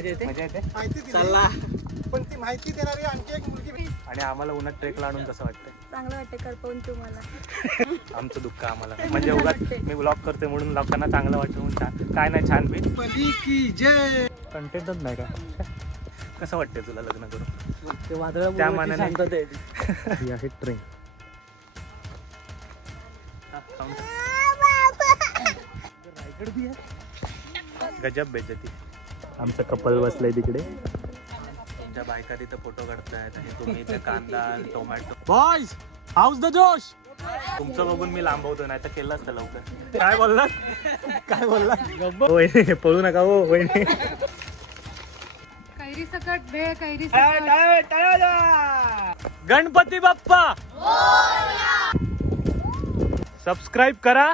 मजा येते माहिती दिली. चला पण ती माहिती देणारी आणखी एक मुलगी. आणि आम्हाला उन्हात ट्रेकला आणून कसं वाटतंय? चांगलं वाटतं करपवून तुम्हाला. आमचं दुःख आम्हाला म्हणजे उगाच मी ब्लॉग करते म्हणून लोकांना चांगलं वाटतं म्हणून छान काय नाही छान बी बली की जय. कंटेंटच नाही का कसं वाटतंय तुला लग्न करून? ते वादळ त्या मानाने ही आहे ट्रेन. गजब बेजती. आमचं कपल बसलंय तिकडे. तुमच्या बायका तिथं फोटो काढतायत आणि तुम्ही इथे कांदा टोमॅटो. बॉयज हाऊस द जोश. तुमचं बघून मी लांबवतो नाही तर केलं असतं लवकर. काय बोलला काय बोलला? होय पळू नका हो वहिनी. कैरी सकट भेळ कैरी गणपती बाप्पा सबस्क्राईब करा.